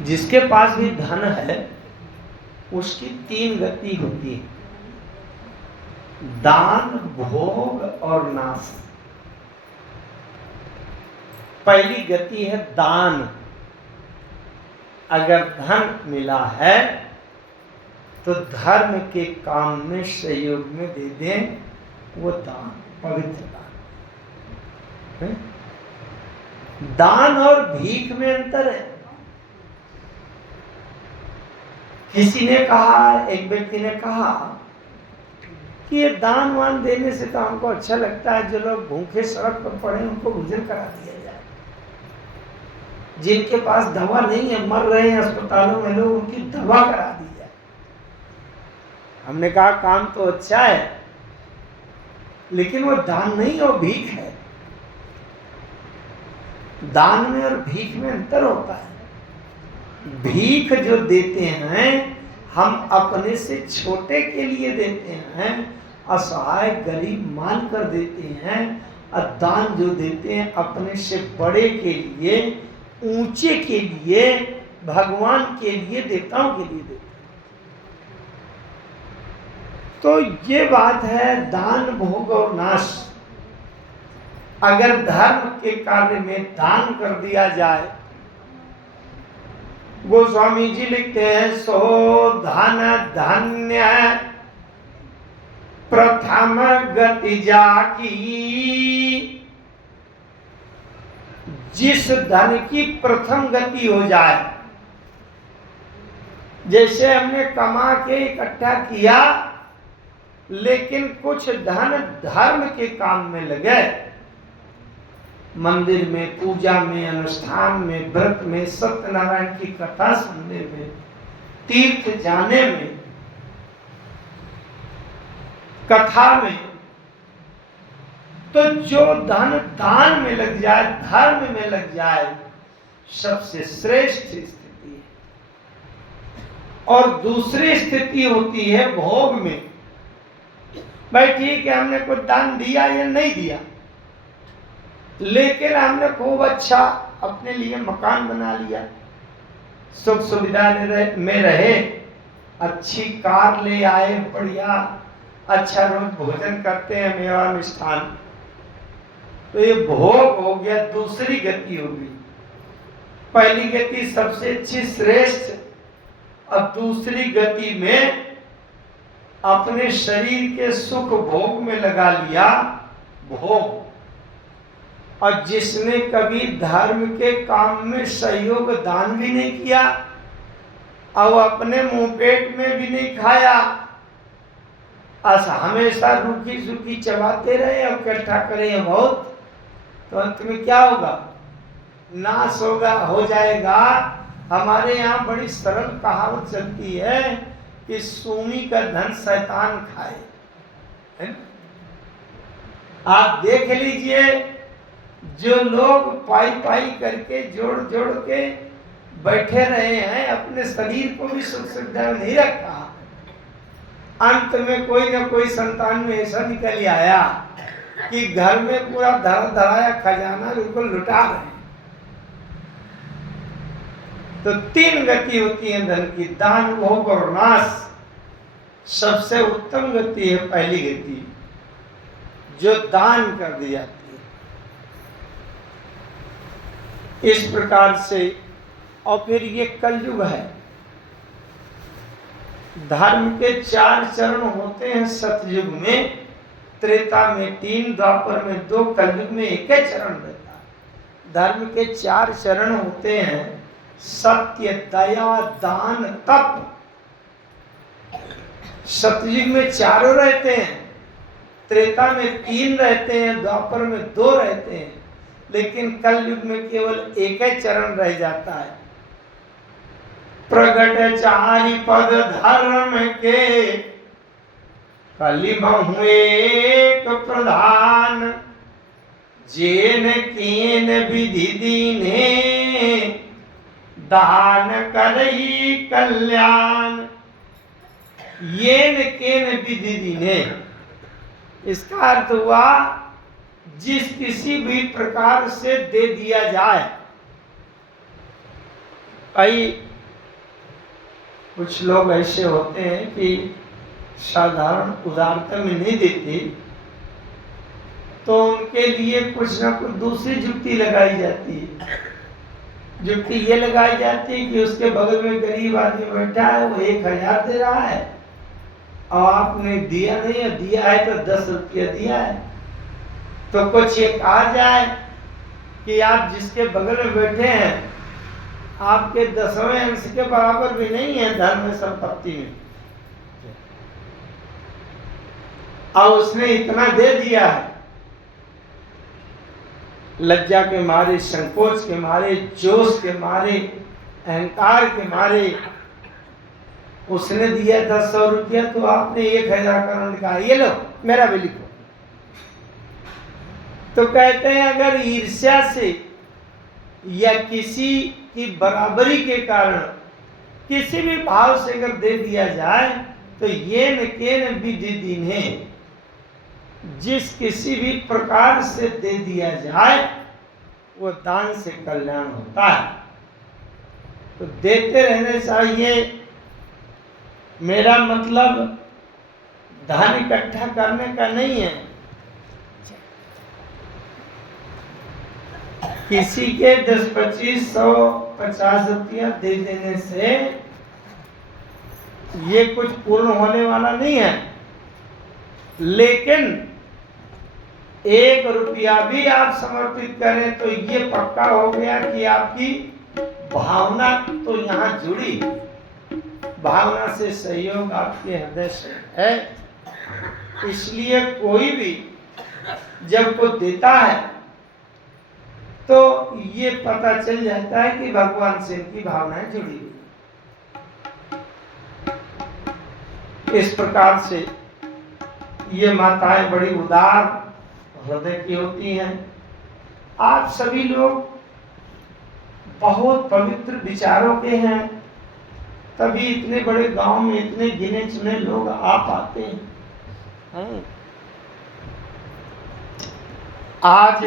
जिसके पास भी धन है उसकी 3 गति होती है, दान, भोग और नाश। पहली गति है दान। अगर धन मिला है तो धर्म के काम में सहयोग में दे दें, वो दान, पवित्र दान है। दान और भीख में अंतर है। किसी ने कहा, एक व्यक्ति ने कहा कि ये दान वान देने से तो हमको अच्छा लगता है, जो लोग भूखे सड़क पर पड़े उनको भोजन करा दिया जाए, जिनके पास दवा नहीं है, मर रहे हैं अस्पतालों में लोग, उनकी दवा करा दी जाए। हमने कहा काम तो अच्छा है, लेकिन वो दान नहीं, वो भीख है। दान में और भीख में अंतर होता है। भीख जो देते हैं हम अपने से छोटे के लिए देते हैं, असहाय गरीब मान कर देते हैं, और दान जो देते हैं अपने से बड़े के लिए, ऊंचे के लिए, भगवान के लिए, देवताओं के लिए देते हैं। तो ये बात है दान, भोग और नाश। अगर धर्म के कार्य में दान कर दिया जाए, गोस्वामी जी लिखते हैं, सो धन धन्य प्रथम गति जाकी। जिस धन की प्रथम गति हो जाए, जैसे हमने कमा के इकट्ठा किया, लेकिन कुछ धन धर्म के काम में लगे, मंदिर में, पूजा में, अनुष्ठान में, व्रत में, सत्यनारायण की कथा सुनने में, तीर्थ जाने में, कथा में, तो जो धन दान में लग जाए, धर्म में लग जाए, सबसे श्रेष्ठ स्थिति है। और दूसरी स्थिति होती है भोग में। भाई ठीक है, हमने कुछ दान दिया या नहीं दिया, लेकिन हमने खूब अच्छा अपने लिए मकान बना लिया, सुख सुविधा में रहे, अच्छी कार ले आए, बढ़िया अच्छा रोज भोजन करते हैं, मेवा मिष्ठान, तो ये भोग हो गया, दूसरी गति होगी। पहली गति सबसे अच्छी श्रेष्ठ, और दूसरी गति में अपने शरीर के सुख भोग में लगा लिया भोग। और जिसने कभी धर्म के काम में सहयोग दान भी नहीं किया, और अपने मुंह पेट में भी नहीं खाया, हमेशा रूखी सूखी चबाते रहे और इकट्ठा करें बहुत, तो अंत में क्या होगा? नाश होगा, हो जाएगा। हमारे यहाँ बड़ी सरल कहावत चलती है कि सूमी का धन शैतान खाए, है ना? आप देख लीजिए, जो लोग पाई पाई करके जोड़ जोड़ के बैठे रहे हैं, अपने शरीर को भी सुख सुविधा नहीं रखा, अंत में कोई ना कोई संतान में ऐसा निकल आया कि घर में पूरा धराया खजाना बिल्कुल लुटा रहे हैं। तो 3 गति होती है धन की, दान, भोग और नाश। सबसे उत्तम गति है पहली गति, जो दान कर दी जाती है। इस प्रकार से, और फिर ये कलयुग है। धर्म के 4 चरण होते हैं सतयुग में, त्रेता में 3, द्वापर में 2, कलयुग में 1 चरण रहता है। धर्म के 4 चरण होते हैं, सत्य, दया, दान, तप। सतयुग में 4 रहते हैं, त्रेता में 3 रहते हैं, द्वापर में 2 रहते हैं, लेकिन कलयुग में केवल 1 चरण रह जाता है। प्रगट 4 पद धर्म के, कलिमहु एक प्रधान। जेन कीन विधि दीने, दान करई कल्याण। येन केन विधि दीने, इसका अर्थ हुआ जिस किसी भी प्रकार से दे दिया जाए। कुछ लोग ऐसे होते हैं कि साधारण उदारता में नहीं देते, तो उनके लिए कुछ ना कुछ दूसरी जुक्ति लगाई जाती है। जुक्ति ये लगाई जाती है कि उसके बगल में गरीब आदमी बैठा है, वो 1000 दे रहा है और आपने दिया नहीं है, दिया है तो 10 रुपया दिया है। तो कुछ ये कहा जाए कि आप जिसके बगल में बैठे हैं आपके 10वें अंश के बराबर भी नहीं है धन में, संपत्ति में, और उसने इतना दे दिया है। लज्जा के मारे, संकोच के मारे, जोश के मारे, अहंकार के मारे उसने दिया 1000 रुपया, तो आपने 1000 करोड़ कहा ये लो मेरा भी लिखो। तो कहते हैं अगर ईर्ष्या से या किसी की बराबरी के कारण किसी भी भाव से अगर दे दिया जाए तो ये न केन विधि दीन्हे, जिस किसी भी प्रकार से दे दिया जाए वो दान से कल्याण होता है। तो देते रहने चाहिए। मेरा मतलब धन इकट्ठा करने का नहीं है। किसी के 10, 25, 100, 50 रुपया दे देने से ये कुछ पूर्ण होने वाला नहीं है, लेकिन 1 रुपया भी आप समर्पित करें तो ये पक्का हो गया कि आपकी भावना तो यहाँ जुड़ी, भावना से सहयोग आपके हृदय से है। इसलिए कोई भी जब को देता है तो ये पता चल जाता है कि भगवान से इनकी भावनाएं जुड़ी हुई। इस प्रकार से ये माताएं बड़ी उदार हृदय की होती हैं। आप सभी लोग बहुत पवित्र विचारों के हैं, तभी इतने बड़े गांव में इतने गिने चुने लोग आ पाते हैं। आज